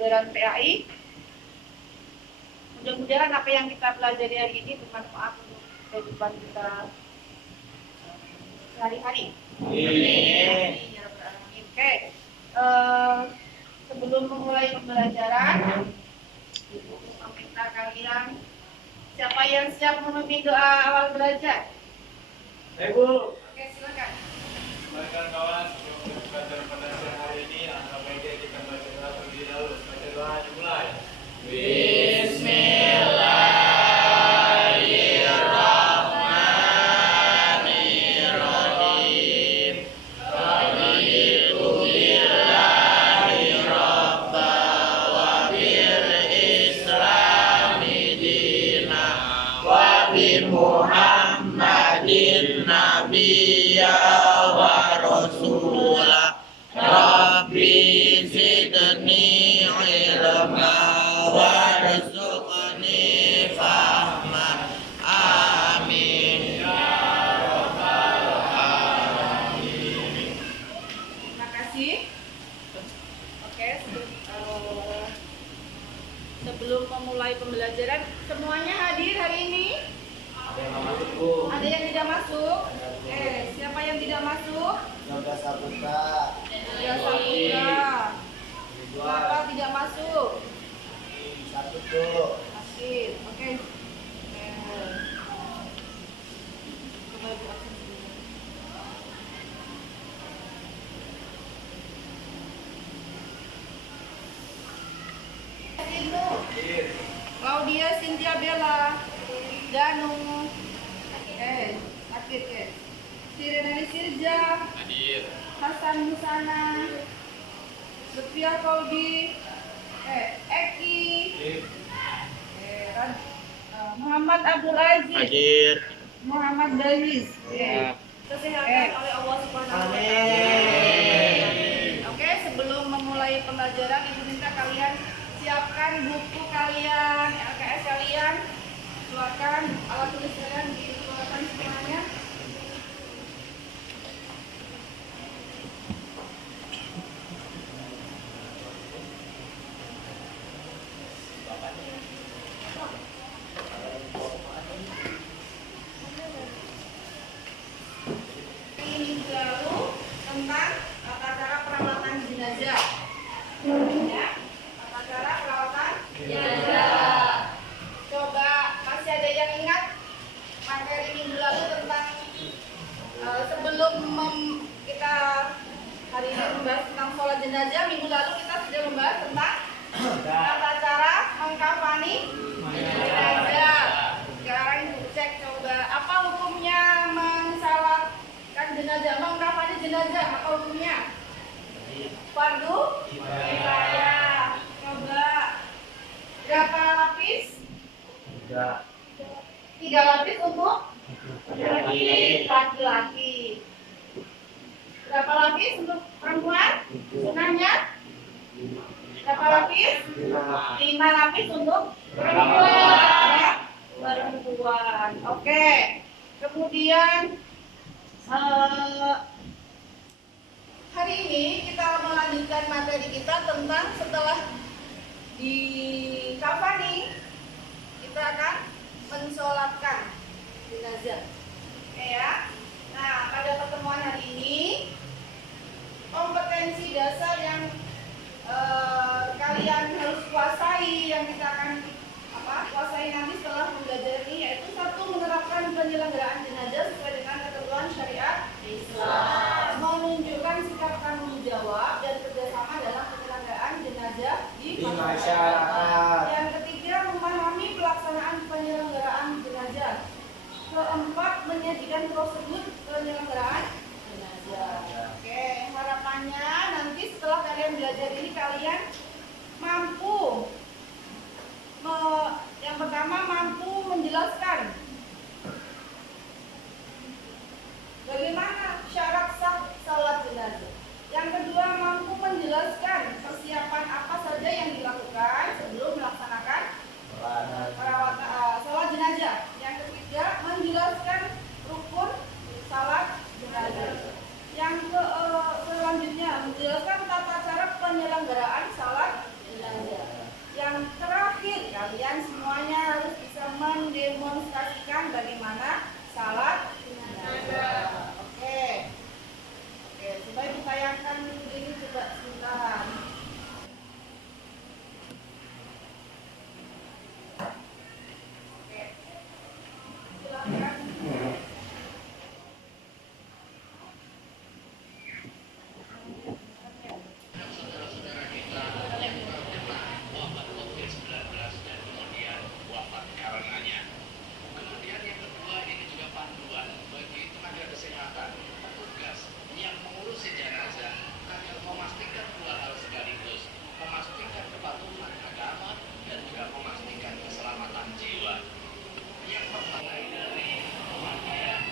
pembelajaran PAI. Mudah-mudahan apa yang kita pelajari hari ini bermanfaat untuk kehidupan kita sehari-hari. Oke. Sebelum memulai pembelajaran, Ibu meminta kalian, siapa yang siap memimpin doa awal belajar? Ibu. Oke, silakan. Silakan kawan, sebelum belajar pada siang hari ini, angka baiknya kita baca doa terlebih dahulu. Baca doa dimulai. Bismillahirrahmanirrahim. Raditu billahi rabba wa bil islami dina wa bi Muhammadin nabiyya wa rasulah. Rabbi zidni ilma warzuqni fahma. Amin ya rabbal alamin. Terima kasih. Oke, sebelum memulai pembelajaran, semuanya hadir hari ini? Ada yang masuk, Bu? Ada yang tidak masuk? Oke, siapa yang tidak masuk? Yoga Saputra. Ya, Saputra. Siapa tidak masuk? Satu tuh. Masih. Oke. Coba Bu absen dulu. Ibnu, Claudia, Cynthia, Bella, Danu, Akid, Sirenani Sirja, Hadir. Hasan Musana, Lutfiah Kaudi, Eki, Muhammad Abdul Aziz, Hadir. Muhammad Dalis. Kesehatan oleh Allah Subhanahu wa Ta'ala. Oke, sebelum memulai pembelajaran, Ibu minta kalian siapkan buku kalian, LKS kalian, silakan alat tulis kalian dikeluarkan semuanya. Ini lalu tentang tata cara perawatan jenazah. Ya, tata cara perawatan jenazah. Coba masih ada yang ingat materi minggu lalu tentang sebelum kita hari ini membahas tentang sholat jenazah. Minggu lalu kita sudah membahas tentang tata cara mengkafani jenazah. Sekarang Ibu cek coba apa hukumnya mensalatkan jenazah, mengkafani jenazah, apa hukumnya? Fardu kifayah. Coba berapa lapis? 3 lapis untuk laki-laki. Berapa lapis untuk perempuan? Sunahnya? Berapa lapis? 5 lapis untuk perempuan. Ya? Perempuan. Oke. Kemudian hari ini kita melanjutkan materi kita tentang setelah dikafani kita akan mensolatkan jenazah. Oke ya. Nah, pada pertemuan hari ini kompetensi dasar yang kalian harus kuasai, yang kita akan kuasai nanti setelah belajar ini, yaitu 1, menerapkan penyelenggaraan jenazah sesuai dengan ketentuan syariat Islam, menunjukkan sikap tanggung jawab dan kerjasama dalam penyelenggaraan jenazah di masyarakat. Yang ketiga, memahami pelaksanaan penyelenggaraan jenazah. Keempat, menyajikan prosedur penyelenggaraan jenazah. Oke, harapannya nanti setelah kalian belajar ini kalian mampu yang pertama mampu menjelaskan bagaimana syarat sah salat jenazah. Yang kedua, mampu menjelaskan persiapan apa saja yang dilakukan sebelum melaksanakan salat jenazah. Yang ketiga, menjelaskan rukun salat jenazah. Yang selanjutnya menjelaskan tata cara penyelenggaraan salat jenazah. kalian semuanya harus bisa mendemonstrasikan bagaimana salat jenazah. Oke. Oke, coba ditayangkan dulu ini coba sebentar. Oke. Silakan. Saudara-saudara kita yang terkena wabah COVID-19 dan kemudian wafat karenanya. Kemudian yang kedua, ini juga panduan bagi tenaga kesehatan, petugas yang mengurusi jenazah agar memastikan dua hal sekaligus, memastikan kepatuhan agama dan juga memastikan keselamatan jiwa. Yang pertama dari pemakaian.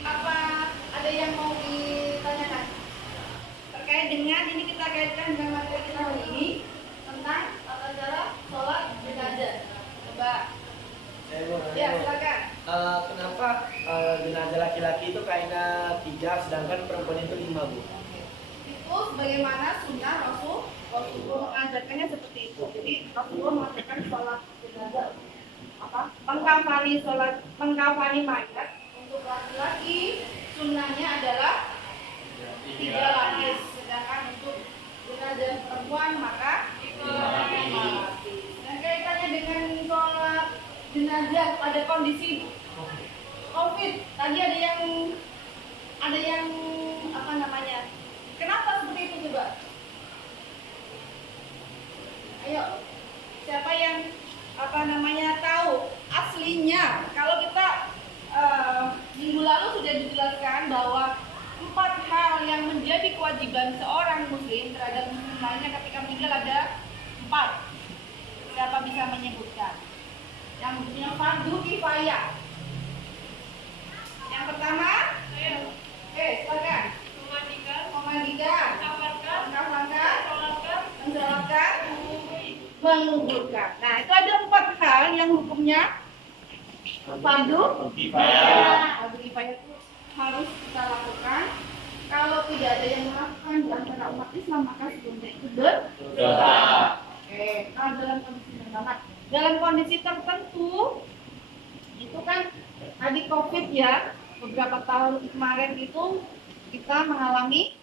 Apa ada yang mau ditanyakan terkait dengan ini, kita kaitkan dengan materi kita hari ini tentang tata cara sholat jenazah. Coba Saya mau ya nanya, silakan. kenapa jenazah laki-laki itu kainnya 3 sedangkan perempuan itu 5, Bu? Itu bagaimana sunnah Rasulullah mengajarkannya seperti itu. Jadi Rasulullah mengajarkan sholat jenazah mengkafani mayat untuk laki-laki sunnahnya adalah 3 lapis, sedangkan untuk jenazah perempuan maka 5 lapis. Dan kaitannya dengan sholat jenazah pada kondisi COVID, tadi ada yang apa namanya? Kenapa seperti itu coba? Ayo, siapa yang tahu aslinya? Kalau kita minggu lalu sudah dijelaskan bahwa 4 hal yang menjadi kewajiban seorang muslim terhadap muslim lainnya ketika meninggal ada 4. Siapa bisa menyebutkan? Yang punya fardu kifayah. Yang pertama, silakan. Memandikan, mengkafankan, mensolatkan, menguburkan. Nah, itu ada 4 hal yang hukumnya fardu kifayah. Fardu kifayah itu harus kita lakukan. Kalau tidak ada yang melakukan di antara umat Islam maka sebelumnya itu berdosa. Oke, kalau dalam kondisi tertentu itu kan tadi COVID ya, beberapa tahun kemarin itu kita mengalami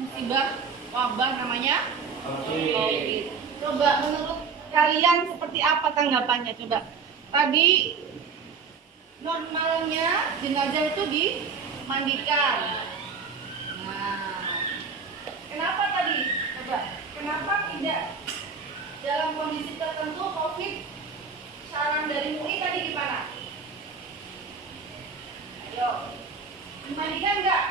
musibah wabah namanya COVID. Coba menurut kalian seperti apa tanggapannya? Coba tadi normalnya jenazah itu dimandikan. Nah, kenapa tadi? Coba, kenapa tidak dalam kondisi tertentu COVID? Saran dari MUI tadi gimana? Ayo, dimandikan enggak?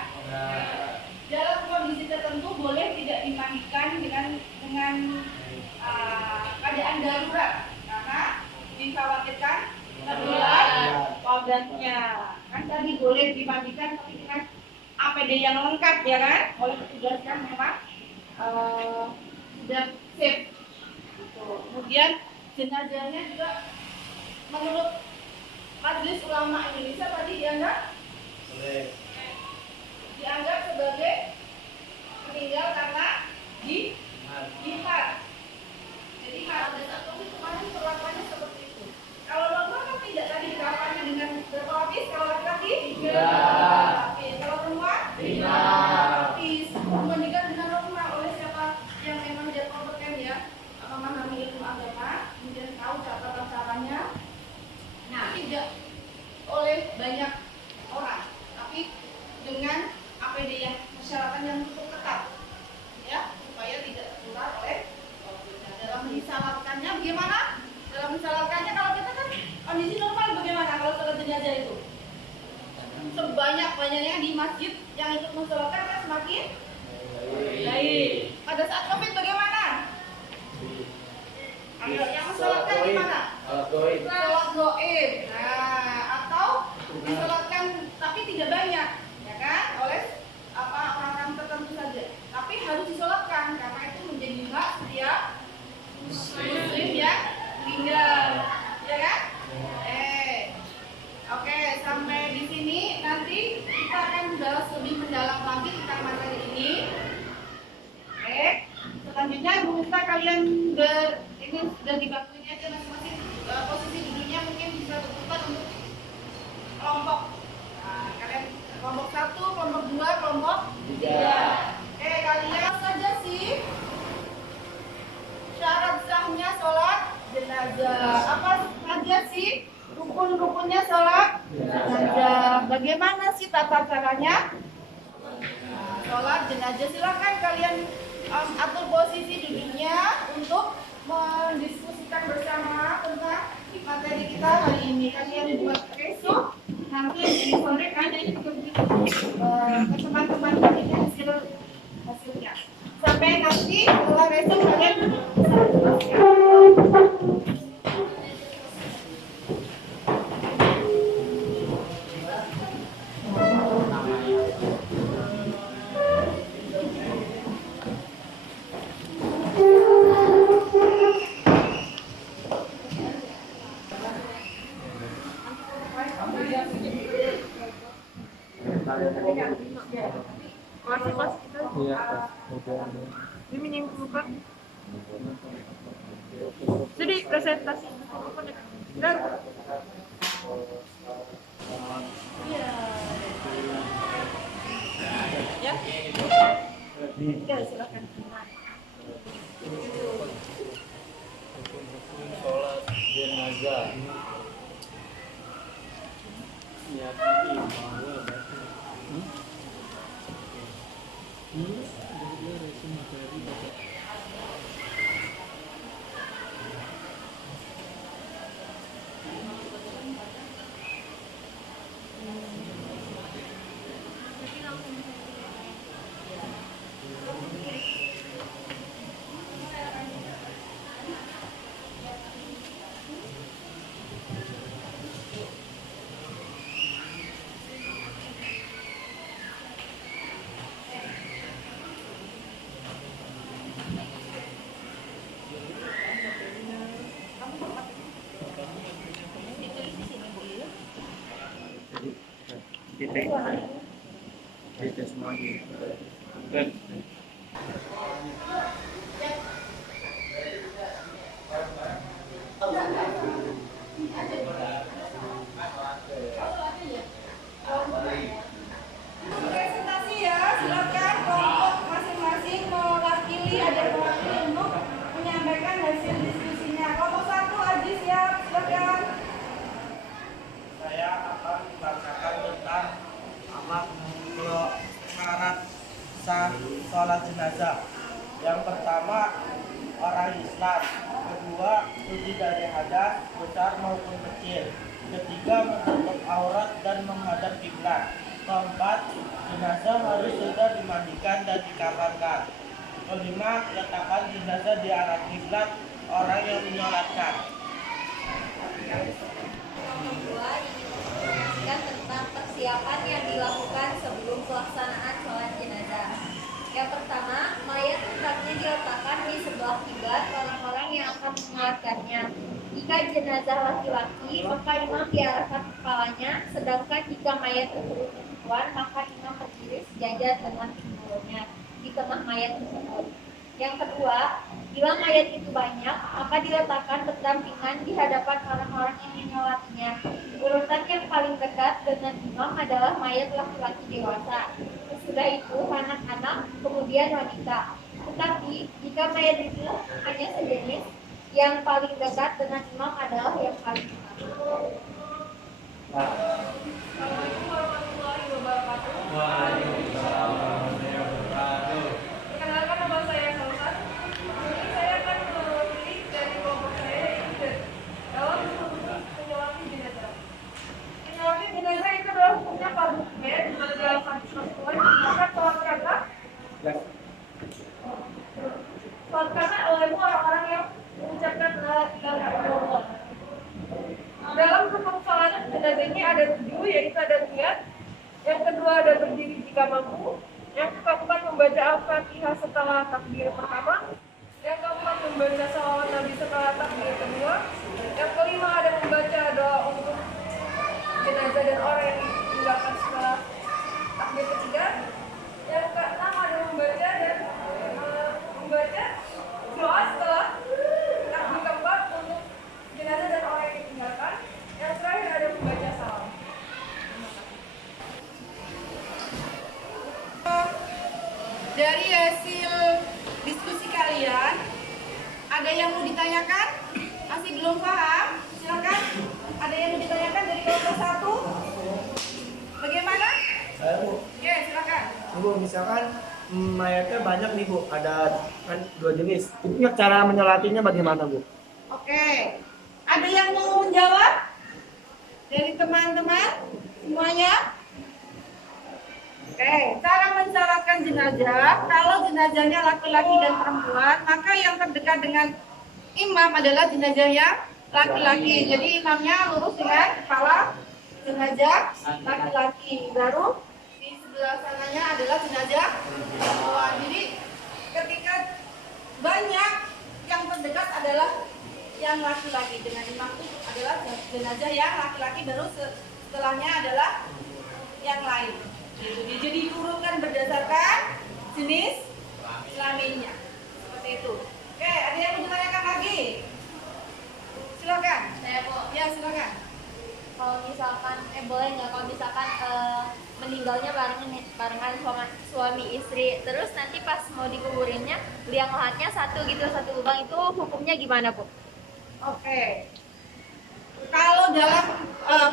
Dalam kondisi tertentu boleh tidak dimandikan dengan keadaan darurat karena dikhawatirkan tertular wabahnya. Kan tadi boleh dimandikan tapi dengan APD yang lengkap ya kan? Oleh petugas kan memang sudah safe. Gitu. Kemudian jenazahnya juga menurut Majelis Ulama Indonesia tadi dianggap sebagai meninggal karena jihad. Jadi kalau saat COVID kemarin perlakuannya seperti itu. Kalau normal kan tidak, tadi dikafani dengan berapa lapis? Kalau laki-laki 3 lapis. Kalau perempuan 5 lapis. Dibandingkan dengan normal oleh siapa yang memang dia kompeten ya, memahami ilmu agama, kemudian tahu cara-caranya. Nah, tidak oleh banyak orang, tapi dengan APD yang persyaratan yang cukup ketat, ya, supaya tidak tertular oleh saat COVID bagaimana? Ayo, yang mensolatkan gimana? Sholat goib. Nah, atau disolatkan tapi tidak banyak, ya kan? Oleh orang-orang tertentu saja. Tapi harus disolatkan karena itu menjadi hak setiap muslim ya tinggal, ya kan? Oke, sampai di sini nanti kita akan bahas lebih mendalam lagi tentang materi ini. Oke, selanjutnya Bu Miftah kalian ini sudah dibantuin aja masing-masing posisi duduknya mungkin bisa berputar untuk kelompok. Nah, kalian kelompok 1, kelompok 2, kelompok 3. Kalian apa saja sih syarat sahnya sholat jenazah? Apa saja sih rukun-rukunnya sholat jenazah? Bagaimana sih tata caranya sholat jenazah? Silakan kalian atur posisi duduknya untuk mendiskusikan bersama tentang materi kita hari ini. Kalian buat besok nanti di sore kan ini juga begitu ke teman-teman kalian hasilnya. Sampai nanti setelah besok kalian bisa jadi presentasi dan ya silakan. Sholat jenazah. Kita semuanya. Presentasi ya, silakan kelompok masing-masing mewakili, ada mewakili untuk menyampaikan hasil diskusinya. Kelompok 1 Aziz ya, silakan. Saya akan membacakan tentang syarat sah sholat jenazah. Yang pertama, orang Islam. Kedua, suci dari hadas besar maupun kecil. Ketiga, menutup aurat dan menghadap kiblat. Keempat, jenazah harus sudah dimandikan dan dikafankan. Kelima, letakkan jenazah di arah kiblat orang yang menyolatkan. Kedua, informasikan tentang persiapan yang dilakukan sebelum pelaksanaan sholat jenazah. Yang pertama, mayat hendaknya diletakkan di sebelah kiblat orang-orang yang akan menyolatkannya. Jika jenazah laki-laki, maka imam diarahkan kepalanya, sedangkan jika mayat tersebut perempuan, maka imam berdiri sejajar dengan pinggulnya di tengah mayat tersebut. Yang kedua, bila mayat itu banyak, maka diletakkan berdampingan di hadapan orang-orang yang menyolatinya. Urutan yang paling dekat dengan imam adalah mayat laki-laki dewasa. Sesudah itu anak-anak, kemudian wanita. Tetapi jika mayat itu hanya sejenis, yang paling dekat dengan imam adalah yang paling dekat. Assalamualaikum warahmatullahi wabarakatuh. Waalaikumsalam warahmatullahi wabarakatuh. Perkenalkan nama saya Salsa. Ini saya akan mewakili dari kelompok saya yaitu dalam menyolati jenazah. Menyolati jenazah itu adalah hukumnya fardu kifayah dalam hadis Rasulullah. Maka sholat jenazah mengganggu orang-orang yang mengucapkan la ilaha illallah. Dalam rukun salat jenazah ini ada 7, yaitu ada niat, yang kedua ada berdiri jika mampu, yang keempat membaca Al-Fatihah setelah takbir pertama, yang keempat membaca salawat Nabi setelah takbir kedua, yang kelima ada membaca doa untuk jenazah dan orang yang ditinggalkan setelah takbir ketiga, yang keenam ada membaca doa setelah takbir keempat untuk jenazah dan orang yang ditinggalkan, yang terakhir ada membaca salam. Dari hasil diskusi kalian, ada yang mau ditanyakan? Masih belum paham? Silakan. Ada yang mau ditanyakan dari kelompok 1? Bagaimana? Saya Bu, Ya, silakan. Bu, misalkan mayatnya banyak nih Bu, ada kan 2 jenis. Itu cara menyolatinya bagaimana Bu? Oke. Ada yang mau menjawab? Dari teman-teman semuanya? Oke, cara mensalatkan jenazah, kalau jenazahnya laki-laki dan perempuan, maka yang terdekat dengan imam adalah jenazah yang laki-laki. Jadi imamnya lurus dengan kepala jenazah laki-laki. Baru di sebelah sananya adalah jenazah perempuan. Jadi ketika banyak, yang terdekat adalah yang laki-laki dengan imam itu adalah jenazah yang laki-laki, baru setelahnya adalah yang lain. Jadi diurutkan berdasarkan jenis kelaminnya, seperti itu. Oke, ada yang mau ditanyakan lagi? Silakan. Saya Bu, Ya, silakan. kalau misalkan boleh nggak kalau misalkan meninggalnya barengan suami istri, terus nanti pas mau dikuburinnya liang lahatnya satu gitu, satu lubang, itu hukumnya gimana Bu? Oke. Kalau dalam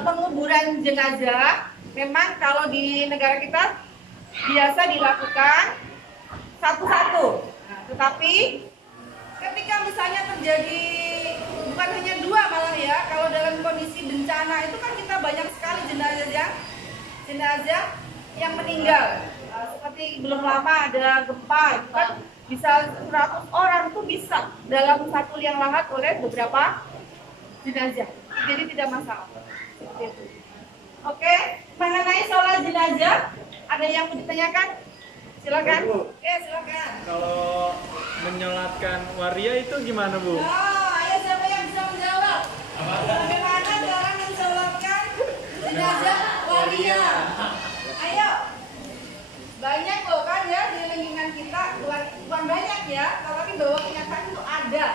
penguburan jenazah, memang kalau di negara kita biasa dilakukan satu-satu. Nah, tetapi ketika misalnya terjadi bukan hanya 2 malah ya, kalau dalam kondisi bencana itu kan kita banyak sekali jenazah yang meninggal. Seperti belum lama ada gempa, itu kan bisa 100 orang tuh bisa dalam satu liang lahat oleh beberapa jenazah. Jadi tidak masalah. Seperti itu. Oke, mengenai sholat jenazah, ada yang mau ditanyakan? Silakan. Bu. Silakan. Kalau menyolatkan waria itu gimana Bu? Ayo siapa yang bisa menjawab? Bagaimana cara mensolatkan jenazah waria? Ayo. Banyak loh kan ya di lingkungan kita, bukan banyak ya, tapi bahwa kenyataan itu ada.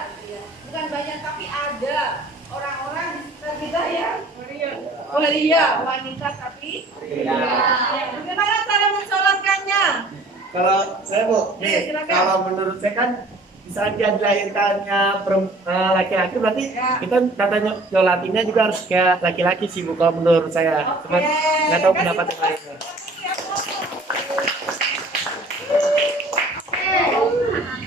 Bukan banyak tapi ada orang-orang di sekitar kita ya waria, wanita tapi bagaimana cara mensolatkannya? Kalau saya Bu, Silakan. kalau menurut saya kan misalnya dia dilahirkannya laki-laki, berarti Ya. kita katanya nyolatinya juga harus kayak laki-laki sih Bu, kalau menurut saya. Oke. Cuman nggak tahu Kasih pendapat yang tepuk lainnya.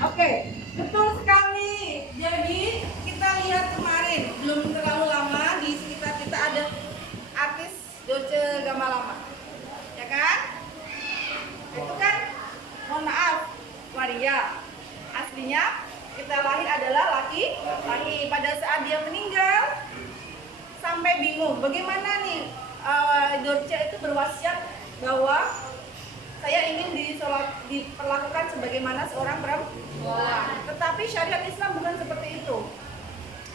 Oke, betul sekali. Jadi kita lihat kemarin, belum terlalu lama di sekitar kita ada artis Doce Gamalama, ya kan? Itu kan, mohon maaf, waria. Aslinya kita lahir adalah laki-laki. Pada saat dia meninggal, sampai bingung. Bagaimana nih Doce itu berwasiat bahwa saya ingin diperlakukan sebagaimana seorang perempuan. Tetapi syariat Islam bukan seperti itu.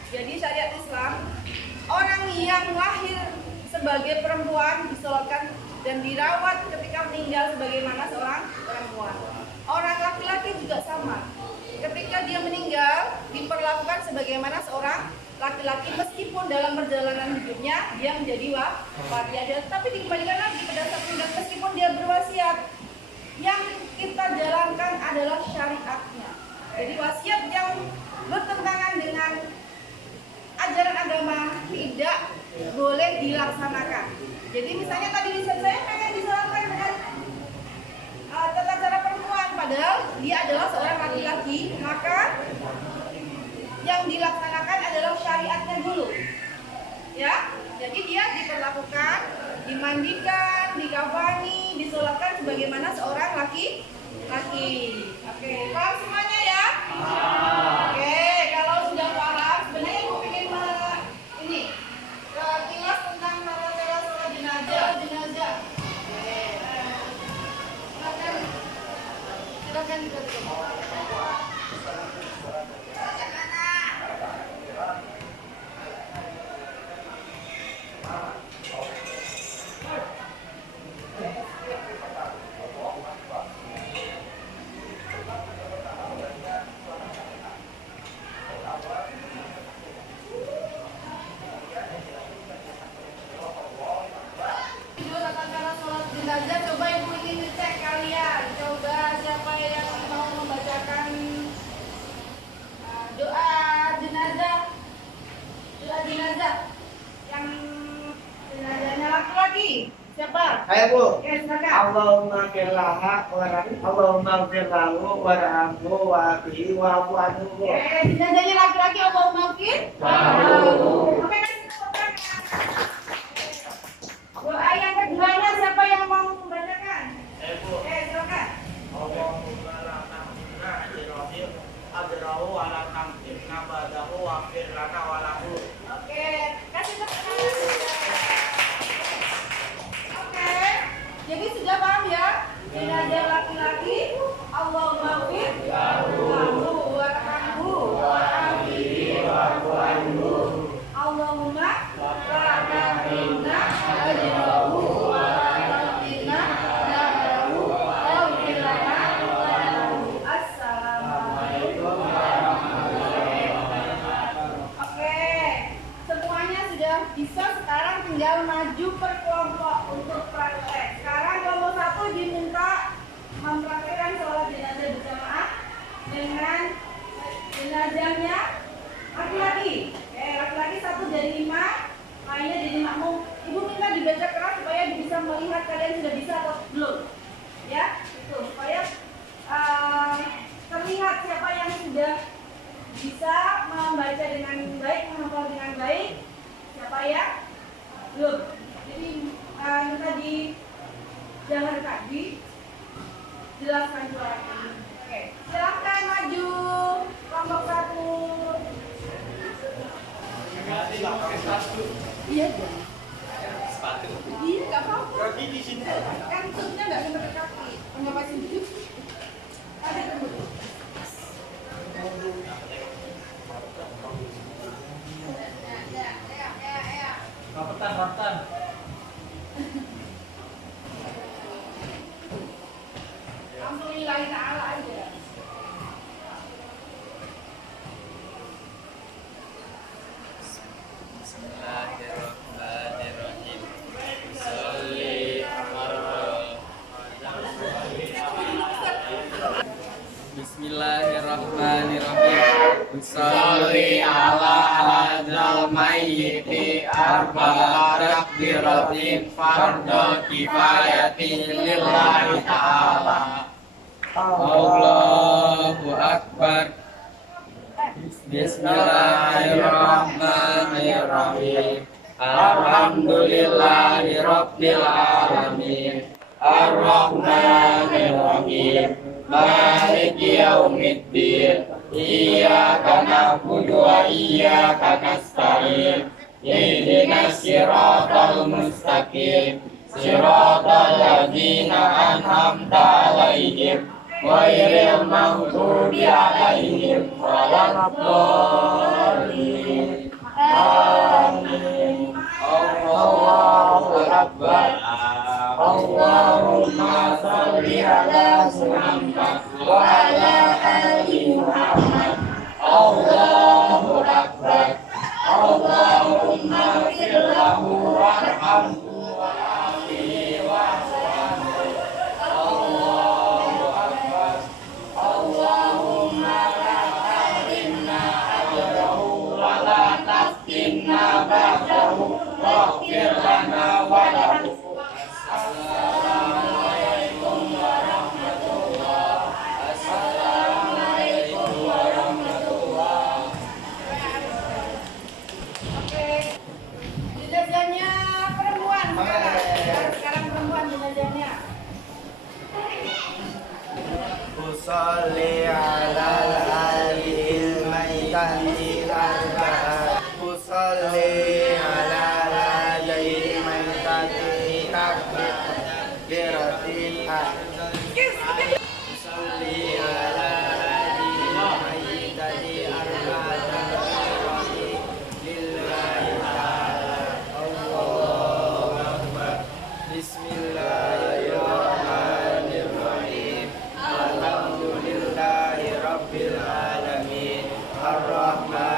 Jadi syariat Islam, orang yang lahir sebagai perempuan disolatkan dan dirawat ketika meninggal sebagaimana seorang perempuan. Orang laki-laki juga sama. Ketika dia meninggal diperlakukan sebagaimana seorang laki-laki, meskipun dalam perjalanan hidupnya dia menjadi waria. Tapi dikembalikan lagi pada saat meninggal, meskipun dia berwasiat, yang kita jalankan adalah syariatnya. Jadi wasiat yang bertentangan dengan ajaran agama tidak boleh dilaksanakan. Jadi misalnya tadi saya pengen disolatkan dengan tata cara perempuan, padahal dia adalah seorang laki-laki, maka yang dilaksanakan adalah syariatnya dulu. Ya, jadi dia diperlakukan, dimandikan, dikafani, disolatkan sebagaimana seorang laki-laki. Oke, paham semuanya ya? Oke. Ayo Bu. Ya, silakan. Allahumma firlaha Allahumma firlahu warhamhu wa'afihi wa'afu anhu. Jenazahnya laki-laki Allahumma fir. Oke, kasih tepuk tangan. Doa yang keduanya siapa yang mau membacakan? Silakan. Allahumma la tahmilna ajrahim adrahu wa la tamtirna badahu wa firlana wa lahu. Oke, kasih tepuk tangan. Oke, jadi sudah paham ya? Jenazah laki-laki Allahumma fir lahu warhamhu wa'afihi wa'fu anhu. Allahumma la tahmilna ajrahu wa la tamtirna badahu wa firlana wa lahu. Assalamualaikum warahmatullahi wabarakatuh. Oke, semuanya sudah bisa, sekarang tinggal maju per kelompok untuk praktek. Sekarang kelompok 1 diminta mempraktekkan sholat jenazah berjamaah dengan jenazahnya laki-laki. Laki-laki 1 dari 5, lainnya jadi makmum. Ibu minta dibaca keras supaya bisa melihat kalian sudah bisa atau belum. Ya, itu supaya terlihat siapa yang sudah bisa membaca dengan baik, menghafal dengan baik, siapa yang belum. Jadi minta jangan dijelaskan suara ini. Oke, silakan maju kelompok 1. Iya dong. Sepatu. Iya, nggak apa-apa. Kaki di sini. Kan tutupnya nggak kena ke kaki. Mengapa sih? Ada tunggu. Rapetan. Alhamdulillah ta'ala aja. Bismillahirrahmanirrahim. Sholli Bismillahirrahmanirrahim. Sholli ala hadzal mayyiti arba'a takbiratin fardhu kifayatin lillahi ta'ala. Allahu Akbar. Bismillahirrahmanirrahim. Alhamdulillahi Rabbil Alamin. Ar-Rahmanir-Rahim. Maliki yaumiddin. Iyyaka na'budu wa iyyaka nasta'in. Ihdinas siratal mustaqim. Siratal ladzina an'amta 'alaihim ghairil maghdubi 'alaihim waladdallin. Amin. Allahu Akbar. Allahumma shalli ala Muhammad wa ala ali Muhammad. Allahu Akbar. Allahumma ighfir lahu warhamhu wa'afihi wa'fu anhu. Allahu Akbar. Allahumma la tahrimna ajrahu wa la taftinna ba'dahu waghfir lana wa lahu. Assalamualaikum warahmatullahi wabarakatuh. Assalamualaikum warahmatullahi wabarakatuh. Oke, jenazahnya perempuan sekarang perempuan jenazahnya. Usolli ala alil maitati arba'a. Usolli ala alil maitati takbiratin Usolli ala alil maitati arba'a lillahi ta'ala. Allahu Akbar. Bismillahirrahmanirrahim. Alhamdulillahi Rabbil Alamin. Ar-Rahman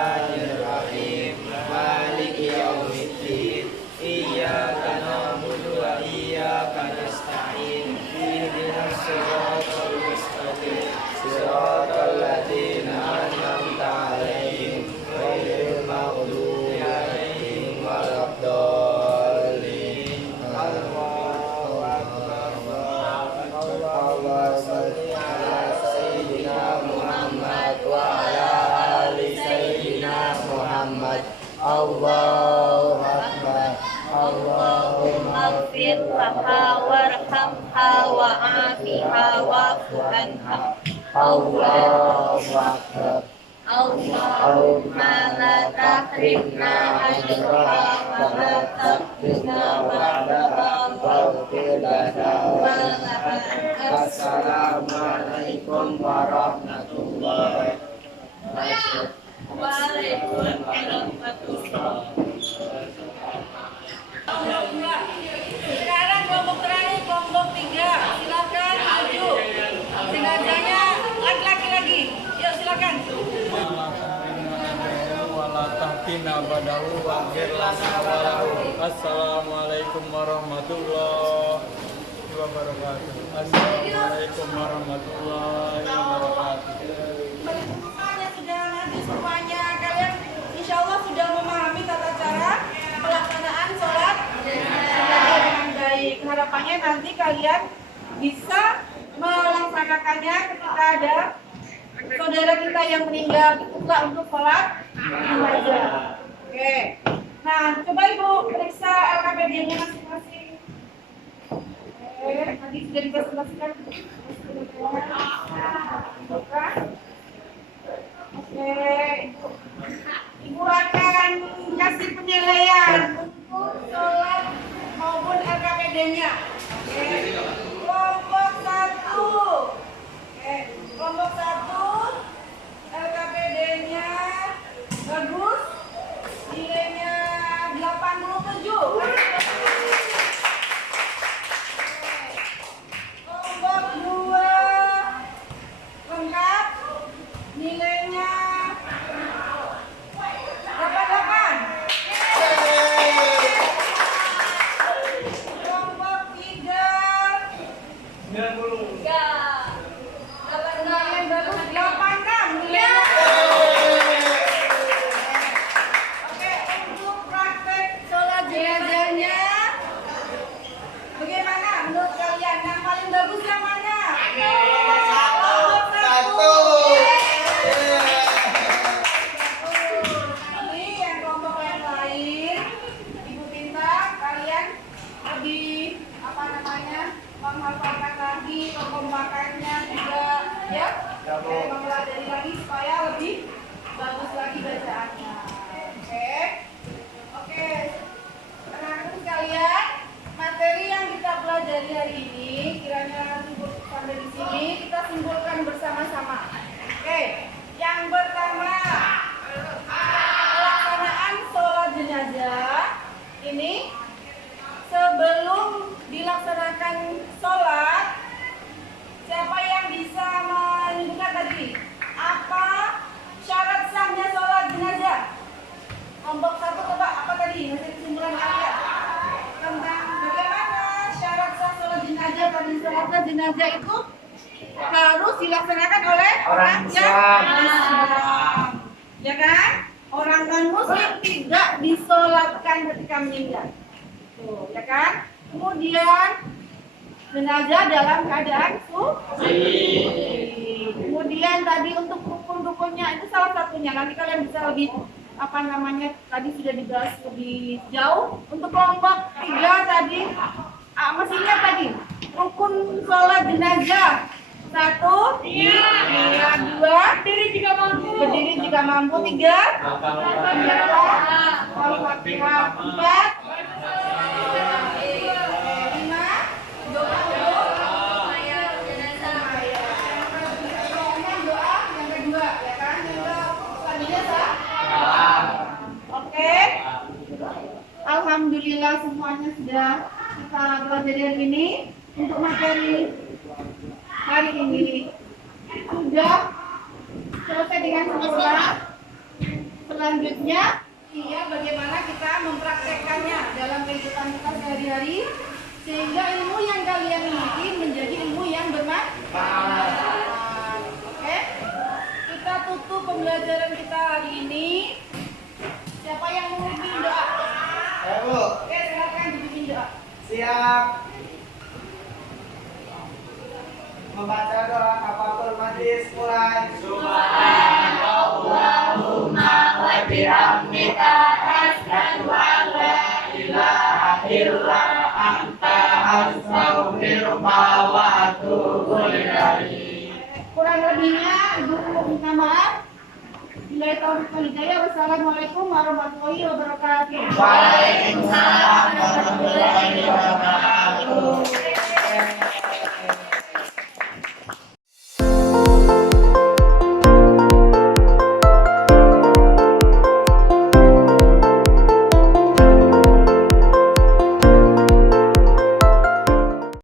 Muhammad. Allahu Akbar. Allahumma ighfir laha warhamha wa'afiha wa'fu anha. Allahu Akbar. Allahumma la tahrimna ajraha wa la taftina ba'daha waghfir lana wa laha. Assalamualaikum warahmatullahi wabarakatuh. Waalaikumsalam. Sekarang kelompok terakhir, kelompok 3. Silakan maju. Jenazahnya laki-laki lagi. Yuk silakan. Assalamualaikum warahmatullahi wabarakatuh. Assalamualaikum warahmatullahi wabarakatuh. Semuanya sudah maju semuanya. Kalian insya Allah sudah memahami tata cara pelaksanaan sholat dengan baik. Harapannya nanti kalian bisa melaksanakannya ketika ada saudara kita yang meninggal juga untuk sholat jenazah. Oke. Nah, coba Ibu periksa LKPD-nya masing-masing. Oke, tadi sudah dipresentasikan. Oke, Ibu akan kasih penilaian untuk sholat maupun LKPD-nya. Oke, kelompok 1. Oke, kelompok 1 LKPD-nya bagus, nilainya 87. Kelompok 2 lengkap, nilainya 88. Kelompok 3 90. Ya. nilai bagus 86 nilainya. Oke, untuk praktek sholat jenazahnya bagaimana menurut kalian? Yang paling bagus yang mana? Kelompok 1. Ini yang kelompok yang lain, Ibu minta kalian lebih menghafalkan lagi kekompakannya juga ya. Mempelajari lagi supaya lebih bagus lagi bacaannya. Oke. Anak-anak sekalian, materi yang kita pelajari hari ini kiranya cukup sampai di sini, kita simpulkan bersama-sama. Oke. Yang pertama, pelaksanaan sholat jenazah ini sebelum dilaksanakan sholat, siapa yang bisa menunjukkan tadi apa syarat sahnya sholat jenazah? Kelompok 1 coba apa tadi hasil kesimpulan kalian tentang bagaimana syarat sah sholat jenazah? Tadi sholat jenazah itu harus dilaksanakan oleh orang yang Islam, ya kan? Orang non muslim tidak disolatkan ketika meninggal, tuh, ya kan? Kemudian jenazah dalam keadaan suci. Kemudian tadi untuk rukun-rukunnya itu salah satunya. Nanti kalian bisa lebih tadi sudah dibahas lebih jauh. Untuk kelompok 3 tadi masih ingat tadi rukun sholat jenazah 1, 2, berdiri jika mampu 3, Al-Fatihah 4, 5, doa yang kedua, ya kan? Selanjutnya sah. Oke. Alhamdulillah semuanya sudah kita pelajari hari ini. Untuk materi hari ini sudah selesai dengan sempurna. Selanjutnya, bagaimana kita mempraktekkannya dalam kehidupan kita sehari-hari sehingga ilmu yang kalian miliki menjadi ilmu yang bermanfaat. Oke, kita tutup pembelajaran kita hari ini. Siapa yang mau bimbing doa? Bu. Oke, silakan dibimbing doa. Siap. Membaca doa kafatul majlis mulai. Subhanallahumma wa bihamdika Kurang lebihnya Ibu minta maaf. Bila taufiq wal hidayah. Wassalamualaikum warahmatullahi wabarakatuh. Waalaikumsalam warahmatullahi